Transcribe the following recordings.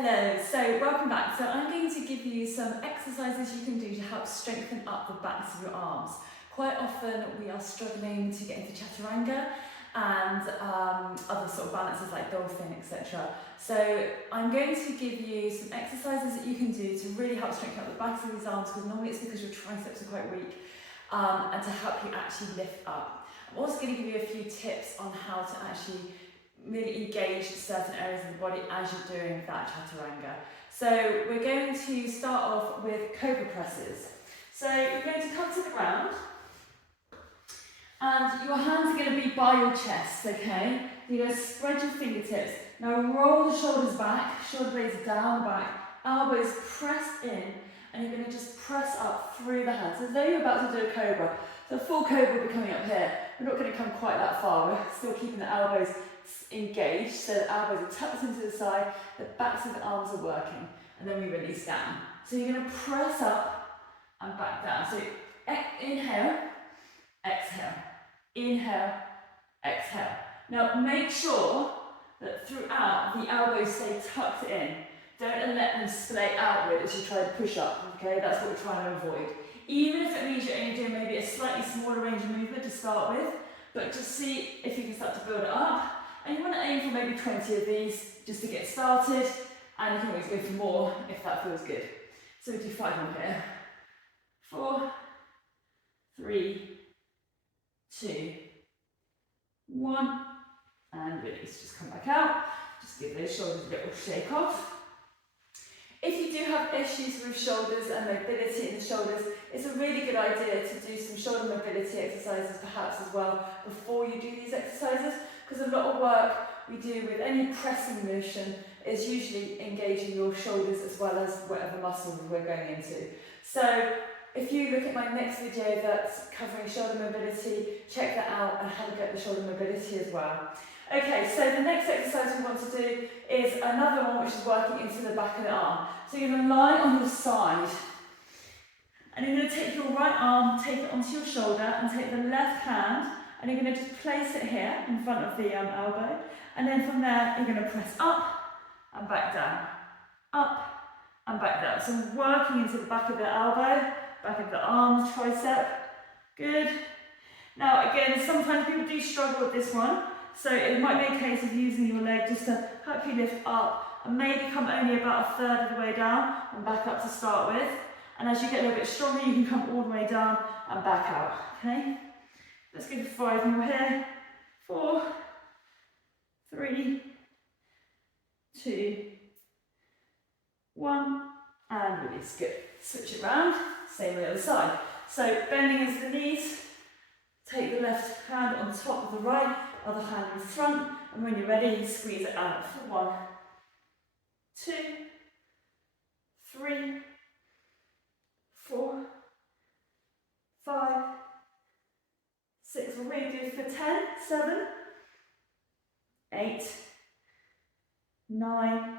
Hello, so welcome back. So I'm going to give you some exercises you can do to help strengthen up the backs of your arms. Quite often we are struggling to get into Chaturanga and other sort of balances like Dolphin, etc. So I'm going to give you some exercises that you can do to really help strengthen up the backs of these arms, because normally it's because your triceps are quite weak, and to help you actually lift up. I'm also going to give you a few tips on how to actually really engage certain areas of the body as you're doing that Chaturanga. So we're going to start off with Cobra Presses. So you're going to come to the ground and your hands are going to be by your chest, okay? You're going to spread your fingertips. Now roll the shoulders back, shoulder blades down, back, elbows pressed in, and you're going to just press up through the hands as though you're about to do a cobra. So full cobra will be coming up here. We're not going to come quite that far, we're still keeping the elbows engaged, so the elbows are tucked into the side, the backs of the arms are working, and then we release down. So you're going to press up and back down. So inhale, exhale, inhale, exhale. Now make sure that throughout the elbows stay tucked in. Don't let them splay outward as you try to push up, okay? That's what we're trying to avoid. Even if it means you're only doing maybe a slightly smaller range of movement to start with, but just see if you can start to build it up. And you want to aim for maybe 20 of these just to get started, and you can always go for more if that feels good. So we do 5 more here. 4, 3, 2, 1, and release. Just come back out. Just give those shoulders a little shake off. If you do have issues with shoulders and mobility in the shoulders, it's a really good idea to do some shoulder mobility exercises perhaps as well before you do these exercises, because a lot of work we do with any pressing motion is usually engaging your shoulders as well as whatever muscles we're going into. So if you look at my next video that's covering shoulder mobility, check that out and have a go at the shoulder mobility as well. Okay, so the next exercise we want to do is another one which is working into the back of the arm. So you're going to lie on your side and you're going to take your right arm, take it onto your shoulder and take the left hand and you're going to just place it here in front of the elbow, and then from there you're going to press up and back down, up and back down. So working into the back of the elbow, back of the arm, tricep, good. Now again, sometimes people do struggle with this one. So it might be a case of using your leg just to help you lift up and maybe come only about a third of the way down and back up to start with. And as you get a little bit stronger, you can come all the way down and back out, okay? Let's go for 5 more here. 4, 3, 2, 1, and release. Good. Switch it around, same on the other side. So bending into the knees, take the left hand on top of the right, other hand in front, and when you're ready, squeeze it out for 1, 2, 3, 4, 5, 6. We're going to do for 10, 7, 8, 9,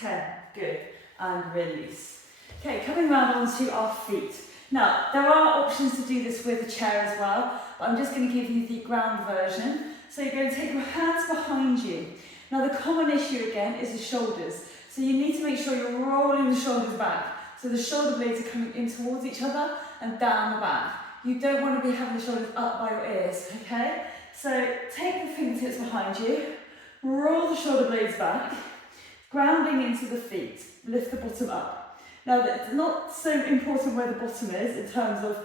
10. Good. And release. Okay, coming round onto our feet. Now, there are options to do this with a chair as well, but I'm just going to give you the ground version. So you're going to take your hands behind you. Now, the common issue again is the shoulders. So you need to make sure you're rolling the shoulders back. So the shoulder blades are coming in towards each other and down the back. You don't want to be having the shoulders up by your ears, okay? So take the fingertips behind you, roll the shoulder blades back, grounding into the feet, lift the bottom up. Now, it's not so important where the bottom is in terms of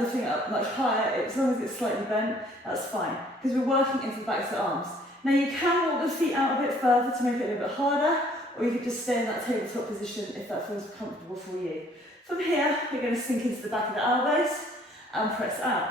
lifting it up much higher. As long as it's slightly bent, that's fine, because we're working into the backs of the arms. Now, you can walk the feet out a bit further to make it a little bit harder, or you could just stay in that tabletop position if that feels comfortable for you. From here, you're going to sink into the back of the elbows and press out.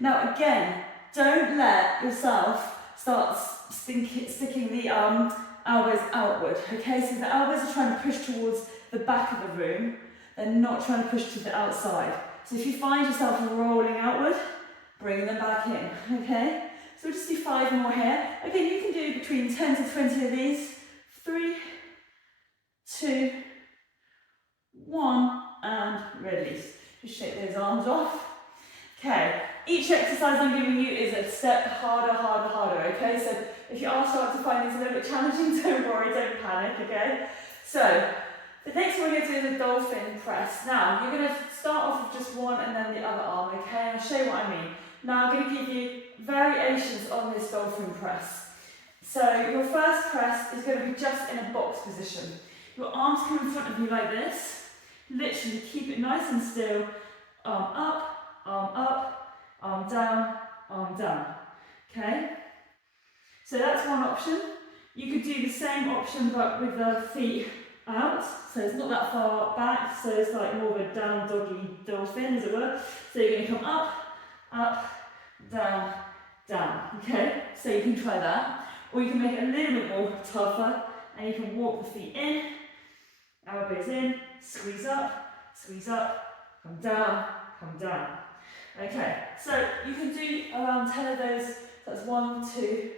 Now, again, don't let yourself start sticking the elbows outward, okay? So the elbows are trying to push towards the back of the room, they're not trying to push to the outside. So if you find yourself rolling outward, bring them back in, okay? So we'll just do 5 more here. Again, you can do between 10 to 20 of these. 3, 2, 1, and release. Just shake those arms off. Okay, each exercise I'm giving you is a step harder, okay? So if you are starting to find this a little bit challenging, don't worry, don't panic, okay? So the next one we're going to do is a dolphin press. Now, you're going to start off with just one and then the other arm, okay? I'll show you what I mean. Now, I'm going to give you variations on this dolphin press. So your first press is going to be just in a box position. Your arms come in front of you like this. Literally keep it nice and still. Arm up, arm down. Okay? So that's one option. You could do the same option but with the feet out. So it's not that far back, so it's like more of a down doggy dolphin, as it were. So you're going to come up, down. Okay? So you can try that. Or you can make it a little bit more tougher and you can walk the feet in, elbows in, squeeze up, come down. Okay, so you can do around 10 of those. So that's 1, 2,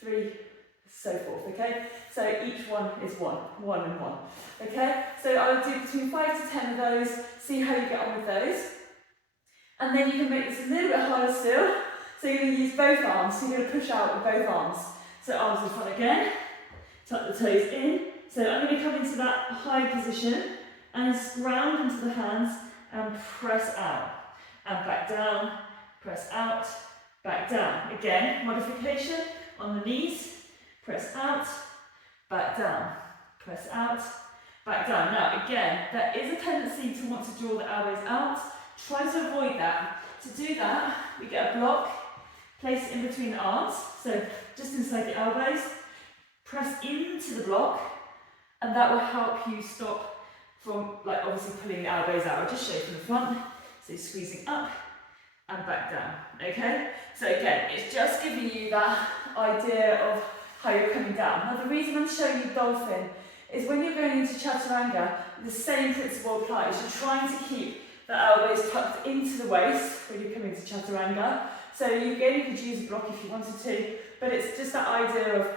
3, so forth, okay? So each one is one and one, okay? So I would do between 5 to 10 of those, see how you get on with those. And then you can make this a little bit harder still. So you're going to use both arms, so you're going to push out with both arms. So arms in front again, tuck the toes in. So I'm going to come into that high position and ground into the hands and press out. And back down, press out, back down. Again, modification on the knees, press out, back down, press out, back down. Now again, there is a tendency to want to draw the elbows out. Try to avoid that. To do that, we get a block, place it in between the arms, so just inside the elbows, press into the block, and that will help you stop from, like, obviously pulling the elbows out. I'll just show you from the front. So squeezing up and back down, okay? So again, it's just giving you that idea of how you're coming down. Now the reason I'm showing you dolphin is when you're going into Chaturanga, the same principle applies. You're trying to keep the elbows tucked into the waist when you come into Chaturanga. So you could use a block if you wanted to, but it's just that idea of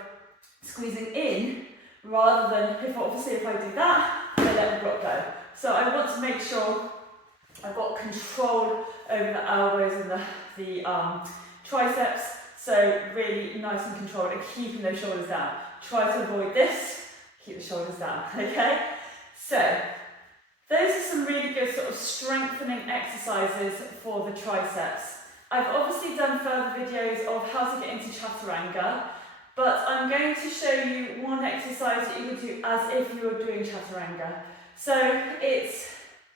squeezing in rather than, if I do that, I let the block go. So I want to make sure I've got control over the elbows and the triceps, so really nice and controlled and keeping those shoulders down. Try to avoid this, keep the shoulders down, okay? So, those are some really good sort of strengthening exercises for the triceps. I've obviously done further videos of how to get into Chaturanga, but I'm going to show you one exercise that you could do as if you were doing Chaturanga. So,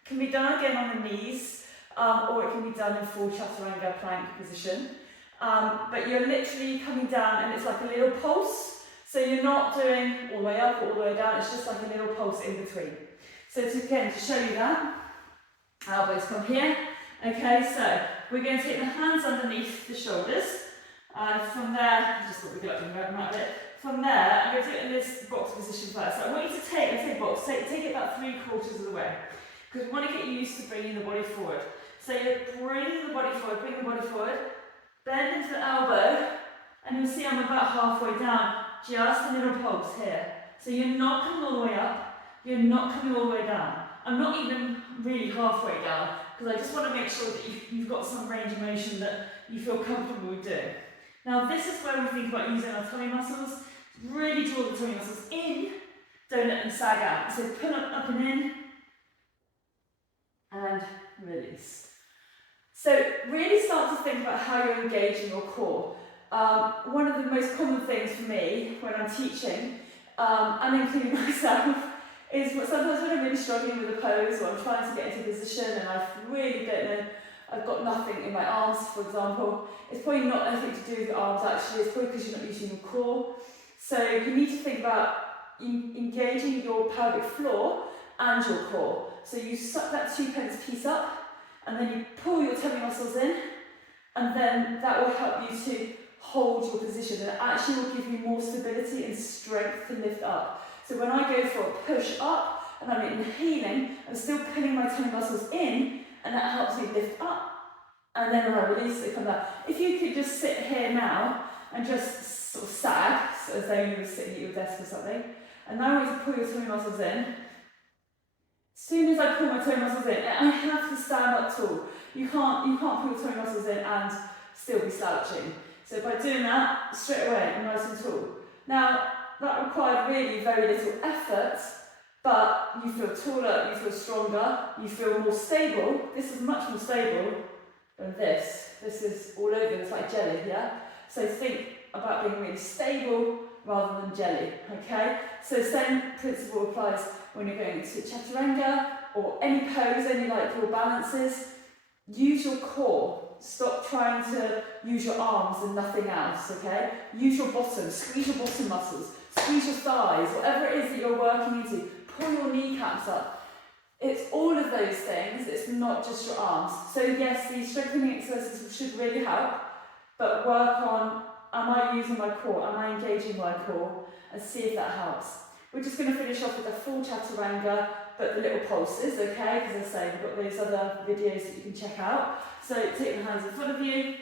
can be done again on the knees, or it can be done in full Chaturanga plank position. But you're literally coming down and it's like a little pulse. So you're not doing all the way up or all the way down, it's just like a little pulse in between. So to show you that, elbows come here. Okay, so we're going to take the hands underneath the shoulders. And from there, just what we got doing right bit. From there, I'm going to do it in this box position first. So I want you to take it about 3/4 of the way. Because we want to get used to bringing the body forward. So you're bringing the body forward, bend into the elbow, and you'll see I'm about halfway down, just a little pulse here. So you're not coming all the way up, you're not coming all the way down. I'm not even really halfway down, because I just want to make sure that you've got some range of motion that you feel comfortable with doing. Now this is where we think about using our tummy muscles. Really draw the tummy muscles in, don't let them sag out. So pull up and in, and release. So really start to think about how you're engaging your core. One of the most common things for me when I'm teaching, and including myself, is sometimes when I'm really struggling with a pose or I'm trying to get into position and I've got nothing in my arms, for example, it's probably not anything to do with your arms actually, it's probably because you're not using your core. So you need to think about engaging your pelvic floor and your core. So you suck that 2-pence piece up, and then you pull your tummy muscles in, and then that will help you to hold your position, and it actually will give you more stability and strength to lift up. So when I go for a push up, and I'm inhaling, I'm still pulling my tummy muscles in, and that helps me lift up. And then when I release, they come down. If you could just sit here now, and just sort of sag, so as though you were sitting at your desk or something, and now you pull your tummy muscles in. As soon as I pull my toe muscles in, I have to stand up tall. You can't pull your tummy muscles in and still be slouching. So by doing that, straight away, I'm nice and tall. Now, that required really very little effort, but you feel taller, you feel stronger, you feel more stable. This is much more stable than this. This is all over, it's like jelly, yeah? So think about being really stable rather than jelly, okay? So same principle applies when you're going to Chaturanga or any pose, any like your balances. Use your core. Stop trying to use your arms and nothing else, okay? Use your bottom, squeeze your bottom muscles, squeeze your thighs, whatever it is that you're working into. Pull your kneecaps up. It's all of those things, it's not just your arms. So yes, these strengthening exercises should really help, but work on, am I using my core, am I engaging my core, and see if that helps. We're just going to finish off with a full Chaturanga, but the little pulses, okay? Because as I say, we've got those other videos that you can check out. So take the hands in front of you,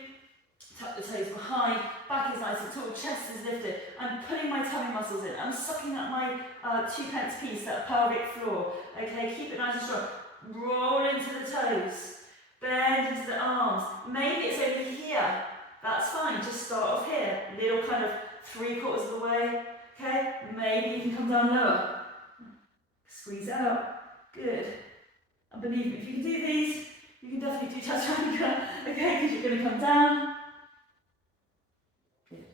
tuck the toes behind, back is nice and tall, chest is lifted. I'm pulling my tummy muscles in. I'm sucking up my 2-pence piece, that pelvic floor. Okay, keep it nice and strong. Roll into the toes, bend into the arms. Maybe it's over here. That's fine. Just start off here. Little kind of 3/4 of the way. Okay, maybe you can come down lower. Squeeze out. Good. And believe me, if you can do these, you can definitely do Chaturanga, okay, because you're going to come down. Good.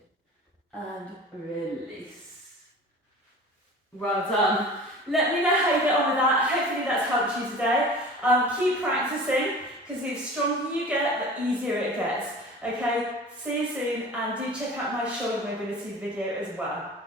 And release. Well done. Let me know how you get on with that. Hopefully that's helped you today. Keep practicing, because the stronger you get, the easier it gets. Okay, see you soon, and do check out my shoulder mobility video as well.